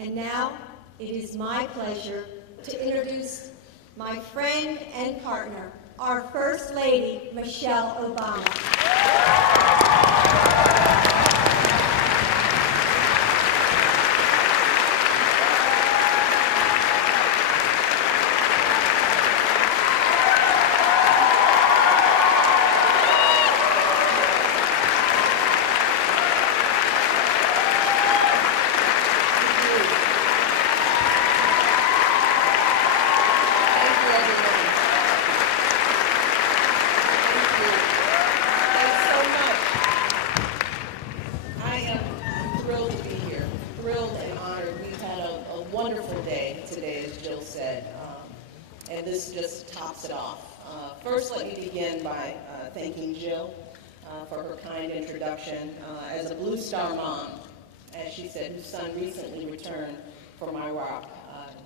And now, it is my pleasure to introduce my friend and partner, our First Lady, Michelle Obama. And this just tops it off. First, let me begin by thanking Jill for her kind introduction. As a Blue Star mom, as she said, whose son recently returned from Iraq,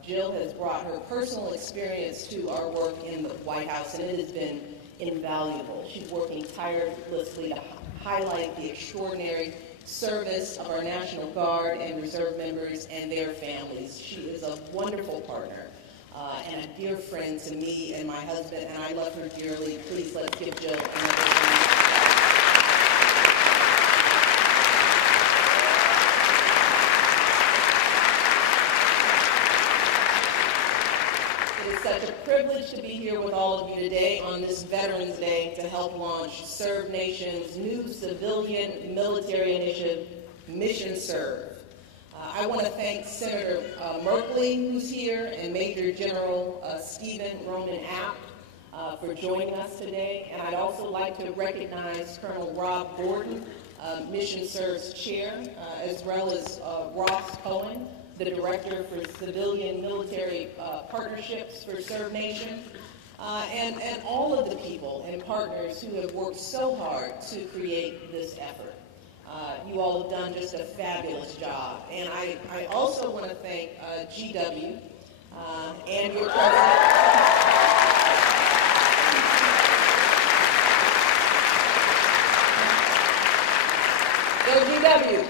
Jill has brought her personal experience to our work in the White House, and it has been invaluable. She's working tirelessly to highlight the extraordinary service of our National Guard and Reserve members and their families. She is a wonderful partner. And a dear friend to me and my husband, and I love her dearly. Please let's give Jill another round. It is such a privilege to be here with all of you today on this Veterans Day to help launch Serve Nation's new civilian military initiative, Mission Serve. I want to thank Senator Merkley, who's here, and Major General Stephen Ronan Apt for joining us today. And I'd also like to recognize Colonel Rob Gordon, Mission Serve's chair, as well as Ross Cohen, the Director for Civilian Military Partnerships for Serve Nation, and all of the people and partners who have worked so hard to create this effort. You all have done just a fabulous job. And I also want to thank GW and your president. Go GW.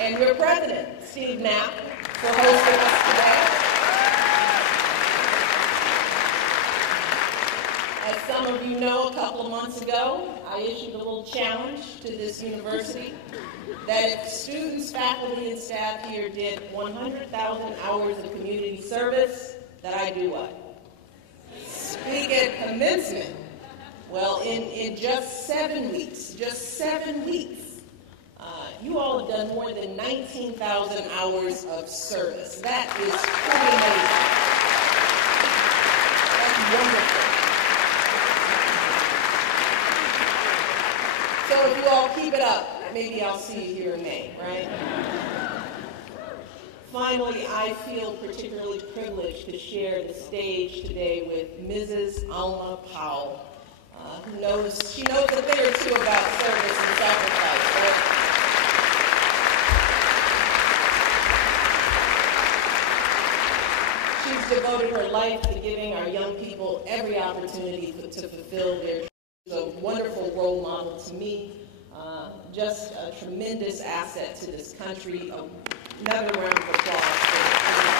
And your president, Steve Knapp, for hosting us today. As some of you know, a couple of months ago, I issued a little challenge to this university that if students, faculty, and staff here did 100,000 hours of community service, that I do what? Speak at commencement. Well, in just 7 weeks, you all have done more than 19,000 hours of service. That is pretty amazing. That's wonderful. So if you all keep it up, maybe I'll see you here in May, right? Finally, I feel particularly privileged to share the stage today with Mrs. Alma Powell, who knows a thing or two about service and sacrifice. Right? She's devoted her life to giving our young people every opportunity to fulfill their dreams. She's a wonderful role model to me, just a tremendous asset to this country. Another round of applause for her.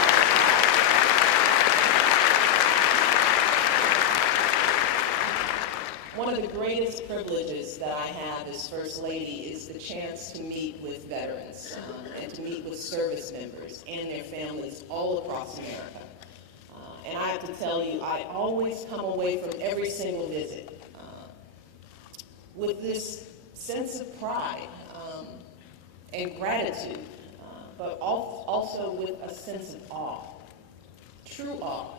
One of the greatest privileges that I have as First Lady is the chance to meet with veterans and to meet with service members and their families all across America. And I have to tell you, I always come away from every single visit with this sense of pride and gratitude, but also with a sense of awe, true awe.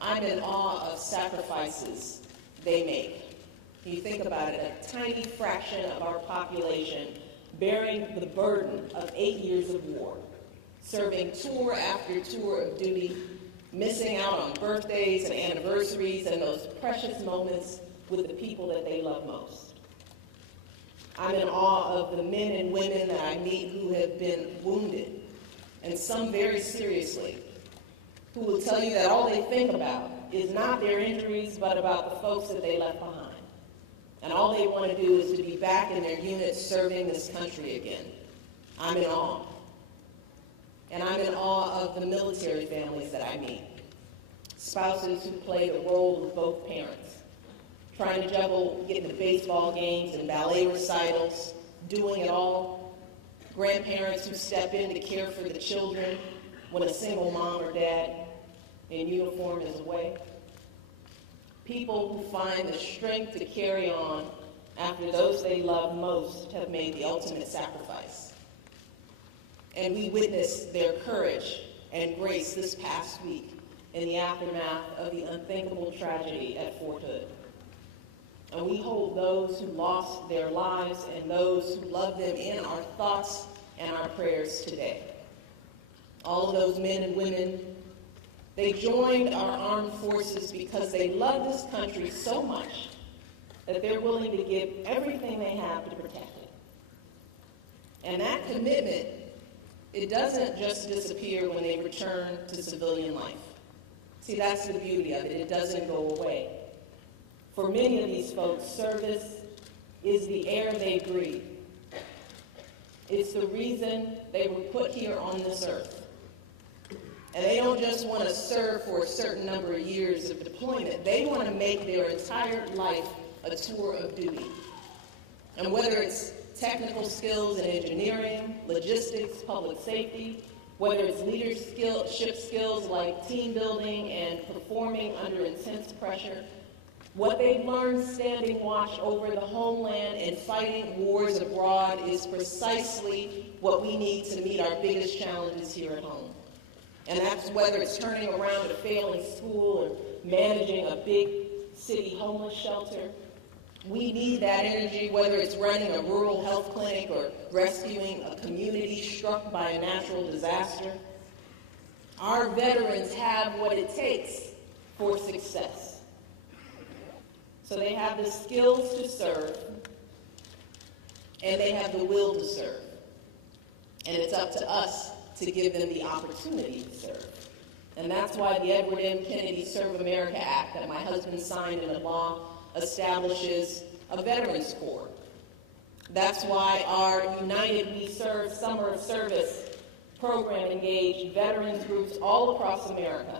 I'm in awe of sacrifices they make. You think about it, a tiny fraction of our population bearing the burden of 8 years of war, serving tour after tour of duty, missing out on birthdays and anniversaries and those precious moments with the people that they love most. I'm in awe of the men and women that I meet who have been wounded, and some very seriously, who will tell you that all they think about is not their injuries, but about the folks that they left behind. And all they want to do is to be back in their units serving this country again. I'm in awe. And I'm in awe of the military families that I meet. Spouses who play the role of both parents, trying to juggle getting to baseball games and ballet recitals, doing it all. Grandparents who step in to care for the children when a single mom or dad in uniform is away. People who find the strength to carry on after those they love most have made the ultimate sacrifice. And we witnessed their courage and grace this past week in the aftermath of the unthinkable tragedy at Fort Hood. And we hold those who lost their lives and those who love them in our thoughts and our prayers today. All of those men and women, they joined our armed forces because they love this country so much that they're willing to give everything they have to protect it. And that commitment, it doesn't just disappear when they return to civilian life. See, that's the beauty of it. It doesn't go away. For many of these folks, service is the air they breathe. It's the reason they were put here on this earth. And they don't just want to serve for a certain number of years of deployment. They want to make their entire life a tour of duty. And whether it's technical skills in engineering, logistics, public safety, whether it's leadership skills like team building and performing under intense pressure, what they've learned standing watch over the homeland and fighting wars abroad is precisely what we need to meet our biggest challenges here at home. And that's whether it's turning around a failing school or managing a big city homeless shelter. We need that energy, whether it's running a rural health clinic or rescuing a community struck by a natural disaster. Our veterans have what it takes for success. So they have the skills to serve, and they have the will to serve. And it's up to us to give them the opportunity to serve. And that's why the Edward M. Kennedy Serve America Act that my husband signed into law establishes a Veterans Corps. That's why our United We Serve Summer of Service program engaged veterans groups all across America,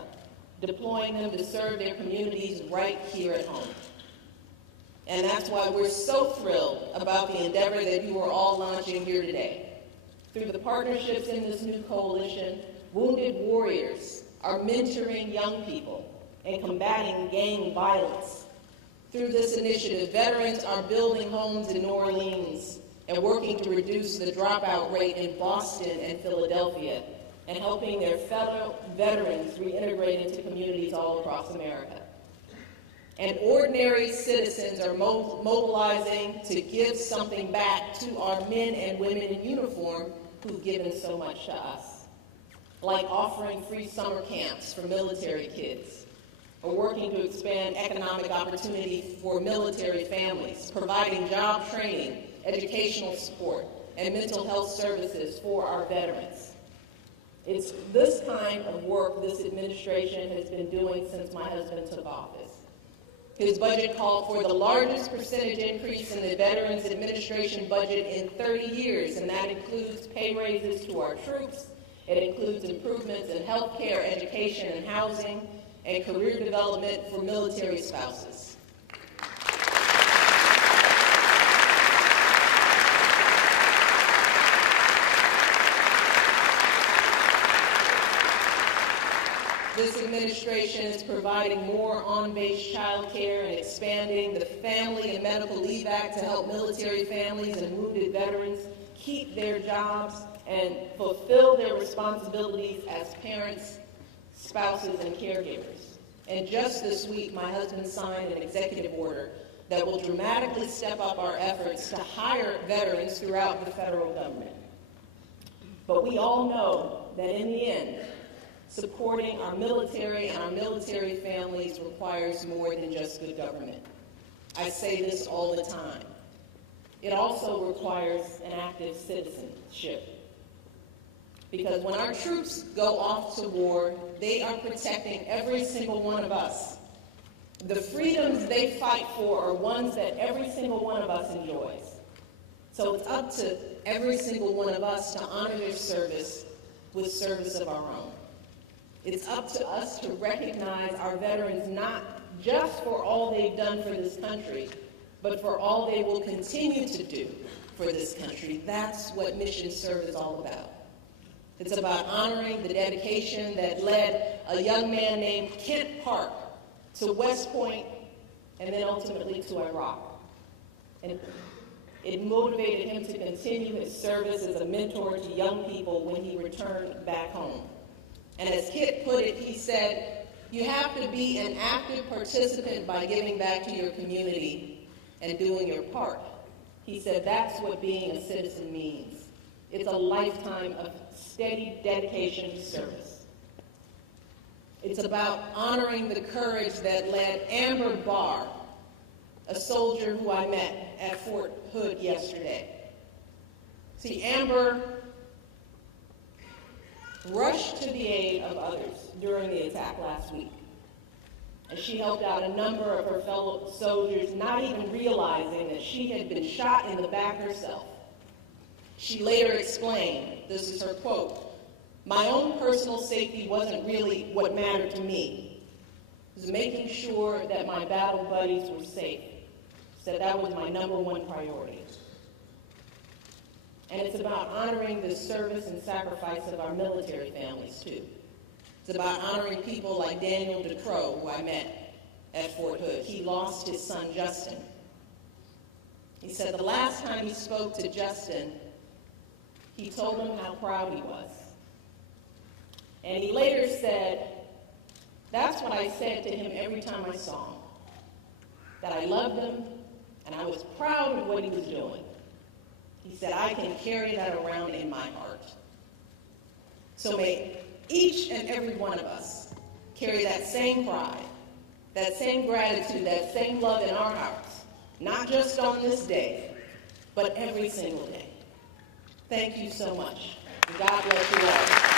deploying them to serve their communities right here at home. And that's why we're so thrilled about the endeavor that you are all launching here today. Through the partnerships in this new coalition, Wounded Warriors are mentoring young people and combating gang violence. Through this initiative, veterans are building homes in New Orleans and working to reduce the dropout rate in Boston and Philadelphia, and helping their fellow veterans reintegrate into communities all across America. And ordinary citizens are mobilizing to give something back to our men and women in uniform who've given so much to us, like offering free summer camps for military kids, or working to expand economic opportunity for military families, providing job training, educational support, and mental health services for our veterans. It's this kind of work this administration has been doing since my husband took office. His budget called for the largest percentage increase in the Veterans Administration budget in 30 years, and that includes pay raises to our troops. It includes improvements in health care, education, and housing, and career development for military spouses. This administration is providing more on-base child care and expanding the Family and Medical Leave Act to help military families and wounded veterans keep their jobs and fulfill their responsibilities as parents, spouses, and caregivers. And just this week, my husband signed an executive order that will dramatically step up our efforts to hire veterans throughout the federal government. But we all know that in the end, supporting our military and our military families requires more than just good government. I say this all the time. It also requires an active citizenship. Because when our troops go off to war, they are protecting every single one of us. The freedoms they fight for are ones that every single one of us enjoys. So it's up to every single one of us to honor their service with service of our own. It's up to us to recognize our veterans not just for all they've done for this country, but for all they will continue to do for this country. That's what mission serve is all about. It's about honoring the dedication that led a young man named Kent Park to West Point and then ultimately to Iraq. And it motivated him to continue his service as a mentor to young people when he returned back home. And as Kit put it, he said, "You have to be an active participant by giving back to your community and doing your part." He said, "That's what being a citizen means. It's a lifetime of steady dedication to service." It's about honoring the courage that led Amber Barr, a soldier who I met at Fort Hood yesterday. See, Amber rushed to the aid of others during the attack last week. And she helped out a number of her fellow soldiers, not even realizing that she had been shot in the back herself. She later explained, this is her quote, "My own personal safety wasn't really what mattered to me. It was making sure that my battle buddies were safe. Said that was my number one priority." And it's about honoring the service and sacrifice of our military families, too. It's about honoring people like Daniel DeCrow, who I met at Fort Hood. He lost his son, Justin. He said the last time he spoke to Justin, he told him how proud he was. And he later said, "That's what I said to him every time I saw him, that I loved him and I was proud of what he was doing." He said, "I can carry that around in my heart." So may each and every one of us carry that same pride, that same gratitude, that same love in our hearts, not just on this day, but every single day. Thank you so much. God bless you all.